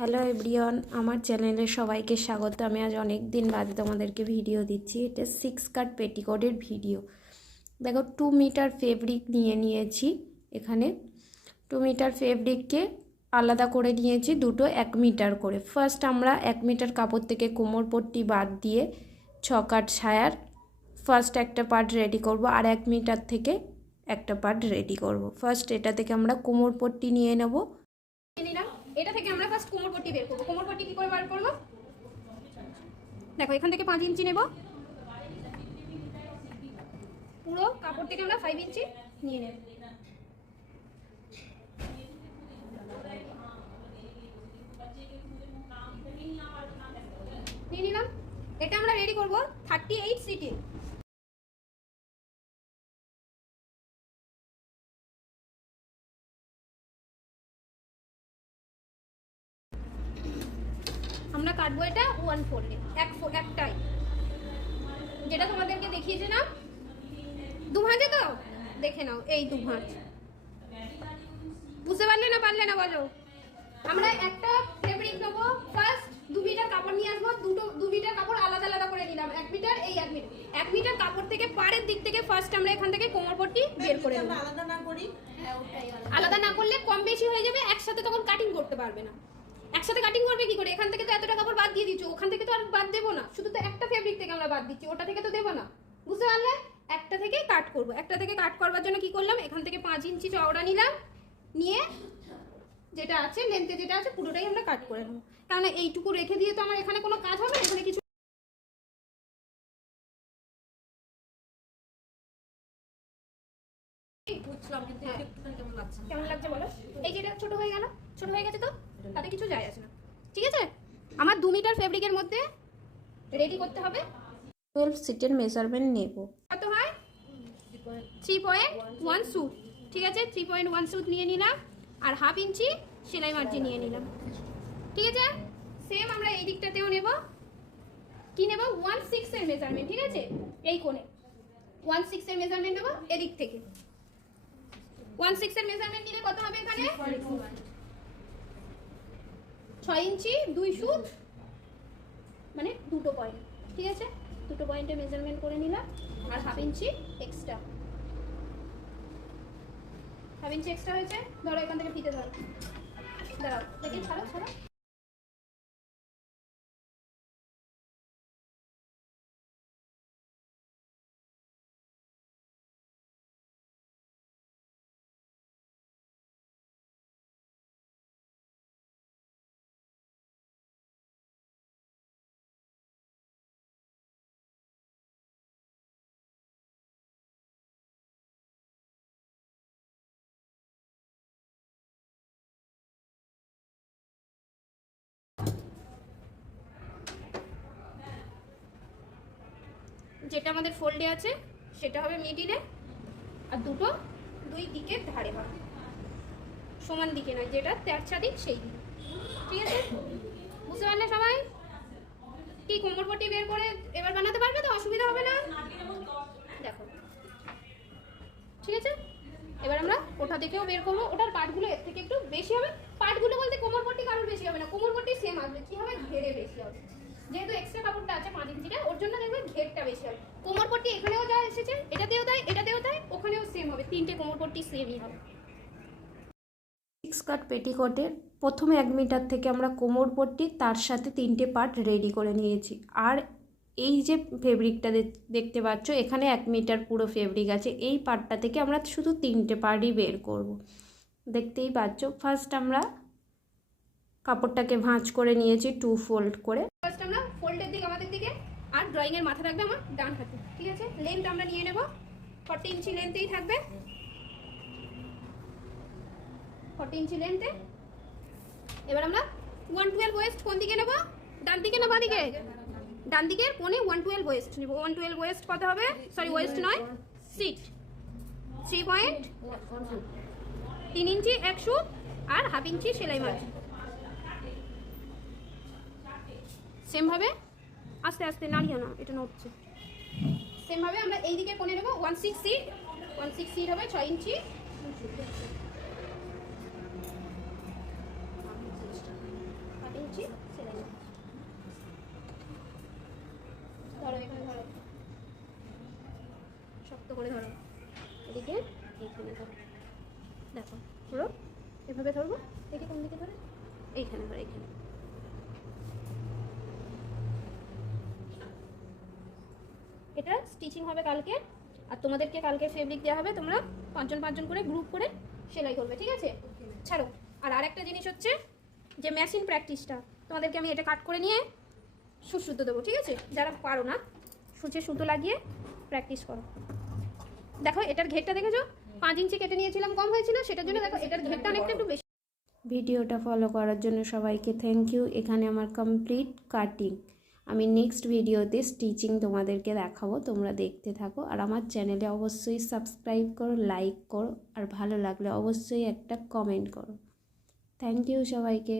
Hello everyone, আমার চ্যানেলে সবাইকে স্বাগত। আমি আজ অনেক দিন বাদে তোমাদেরকে ভিডিও দিচ্ছি। এটা 6 কাট পেটিকোটের ভিডিও। দেখো 2 মিটার ফেব্রিক নিয়েছি। এখানে 2 মিটার ফেব্রিককে আলাদা করে নিয়েছি দুটো 1 মিটার করে। ফার্স্ট আমরা 1 মিটার কাপড় থেকে কোমর পট্টি বাদ দিয়ে 6 কাট ছায়ার ফার্স্ট একটা পার্ট রেডি করব, আর 1 মিটার থেকে একটা পার্ট রেডি করব। ফার্স্ট এটা থেকে আমরা কোমর পট্টি নিয়ে নেব। এটা থেকে আমরা ফার্স্ট কোমর পট্টি বের করব। কোমর পট্টি কি করে বার করব? দেখো এখান থেকে 5 ইঞ্চি নেব, পুরো কাপড় থেকে আমরা 5 ইঞ্চি নিয়ে নেব। নিয়ে নিলাম। এটা আমরা রেডি করব 38 সিটি। আমরা কাটবো এটা 1 ফোল্ডে, একটাই, যেটা তোমাদেরকে দেখিয়েছে না দু ভাঁজে। তো দেখে নাও, এই দু ভাঁজ। বুঝতে পারলে না বলো? আমরা একটা ফেব্রিক নেবো, ফার্স্ট 2 মিটার কাপড় নিয়ে আসবো। 2 মিটার কাপড় আলাদা আলাদা করে নিলাম। 1 মিটার, এই 1 মিটার। 1 মিটার কাপড় থেকে পাড়ের দিক থেকে ফার্স্ট আমরা এখান থেকে কোমর পট্টি বের করে নেব। আলাদা না করলে কম বেশি হয়ে যাবে, একসাথে তখন কাটিং করতে পারবে না। একসাথে কাটিং করবে কি করে? এখান থেকে তো এতটা কাপড় বাদ দিয়ে দিচ্ছ, ওখান থেকে তো আর বাদ দেবো না। শুধু তো একটা ফেব্রিক থেকে আমরা বাদ দিচ্ছি, ওটা থেকে তো দেবো না। বুঝতে পারলে? একটা থেকে কাট করব। একটা থেকে কাট করবার জন্য কি করলাম, এখান থেকে 5 ইঞ্চি চওড়া নিলাম, নিয়ে যেটা আছে লেন্থে যেটা আছে পুরোটাই আমরা কাট করে নেব। কারণ এইটুকু রেখে দিয়ে তো আমার এখানে কোনো কাজ হবে না। এখানে কিছু কেমন লাগছে বলো? এই যেটা ছোট হয়ে গেল, ছোট হয়ে গেছে, তো তাতে কিছু যায় আসে না। ঠিক আছে, আমার 2 মিটার ফেব্রিকের মধ্যে রেডি করতে হবে 12 সিটের মেজারমেন্ট নেব। কত হয়? 3.1 সুত। ঠিক আছে, 3.1 সুত নিয়ে নিলাম, আর হাফ ইঞ্চি সেলাই মার্জিন নিয়ে নিলাম। ঠিক আছে, সেম আমরা এই দিকটাতেও নেব। কি নেব? 1/6 এর মেজারমেন্ট। ঠিক আছে, এই কোণে 1/6 এর মেজারমেন্ট নেব। এদিক থেকে 1/6 এর মেজারমেন্ট নিলে কত হবে? এখানে 6 ইঞ্চি 2 সুত, মানে দুটো পয়েন্ট। ঠিক আছে, দুটো পয়েন্টে মেজারমেন্ট করে নিলাম, আর half inch extra. Half inch extra হয়েছে। ধরো এখান থেকে ফিতে ধরো, দাঁড়াও দেখি, ছাড়ো। যেটা আমাদের ফোল্ডে আছে সেটা হবে মিডিলে, আর দুটো দুই দিকের ধারে হবে, সমান দিকে নয়, যেটা তেরছা দিক সেই দিক। ঠিক আছে, বুঝতে পারলে সবাই? কি কোমর পট্টি বের করে এবার বানাতে পারবে তো? অসুবিধা হবে না? দেখো, ঠিক আছে। এবার আমরা ওটা থেকেও বের করবো। ওটার পার্টগুলো এর থেকে একটু বেশি হবে। পার্টগুলো বলতে কোমর পট্টি কারোর বেশি হবে না, কোমর পট্টি সেম আসবে। কি হবে? ঘেরে বেশি হবে, যেহেতু এক্সট্রা কাপড়টা আছে 5 ইঞ্চিটা, ওর জন্য দেখবে ঘেরটা বেশি হবে। কোমর পট্টি এখানেও যা এসেছে, এটাতেও তাই, ওখানেও সেম হবে। 3টে কোমর পট্টি সেমই হবে। 6 কাট পেটিকোটের প্রথমে 1 মিটার থেকে আমরা কোমর পট্টি তার সাথে 3টে পার্ট রেডি করে নিয়েছি। আর এই যে ফেব্রিকটা দেখতে পাচ্ছ, এখানে 1 মিটার পুরো ফেব্রিক আছে। এই পার্টটা থেকে আমরা শুধু 3টে পার্টই বের করব। দেখতেই পাচ্ছ, ফার্স্ট আমরা কাপড়টাকে ভাঁজ করে নিয়েছি 2 ফোল্ড করে। ফার্স্ট আমরা ফোল্ডের দিকে আমাদের দিকে, আর ড্রয়িং এর মাথা থাকবে আমার ডান হাতে। ঠিক আছে, লেন্থ আমরা নিয়ে নেব 40 ইঞ্চি লেন্থেই থাকবে। 40 ইঞ্চি লেন্থে এবার আমরা 112 ওয়েস্ট কোন দিকে নেব? ডান দিকে না বাঁ দিকে? ডান দিকের কোণে 112 ওয়েস্ট নেব। 112 ওয়েস্ট কত হবে? সরি, ওয়েস্ট নয়, সিট 3 ইঞ্চি 1 সুত, আর হাফ ইঞ্চি সেলাই মার্জিন। সেম ভাবে আস্তে আস্তে নাড়িও না, এটা নড়ছে। সেম ভাবে আমরা এই দিকে কোণে নেব 16 সিট। 16 সিট হবে 6 ইঞ্চি। করছি, সেলাই করছি। ধরো এখানে ধরো, শক্ত করে ধরো, এদিকে এইখানে ধরো, দেখো পুরো এভাবে ধরবো, দেখি কোন দিকে ধরে, এইখানে ধরো, এইখানে। এটা স্টিচিং হবে কালকে, আর তোমাদেরকে কালকে ফেব্রিক দেওয়া হবে, তোমরা 5 জন করে গ্রুপ করে সেলাই করবে, ঠিক আছে? ছাড়ো। আর আরেকটা জিনিস হচ্ছে যে মেশিন প্র্যাকটিসটা, তোমাদেরকে আমি এটা কাট করে নিয়ে সুতো দেবো, ঠিক আছে? যারা পারো না সূচে সুতো লাগিয়ে প্র্যাকটিস করো। দেখো এটার ঘেরটা দেখেছো, 5 ইঞ্চি কেটে নিয়েছিলাম, কম হয়েছিল, সেটার জন্য দেখো এটার ঘেরটা অনেকটা একটু বেশি। ভিডিওটা ফলো করার জন্য সবাইকে থ্যাংক ইউ। এখানে আমার কমপ্লিট কাটিং। আমি নেক্সট ভিডিওতে স্টিচিং তোমাদেরকে দেখাবো, তোমরা দেখতে থাকো। আর আমার চ্যানেলে অবশ্যই সাবস্ক্রাইব করো, লাইক করো, আর ভালো লাগলে অবশ্যই একটা কমেন্ট করো। থ্যাংক ইউ সবাইকে।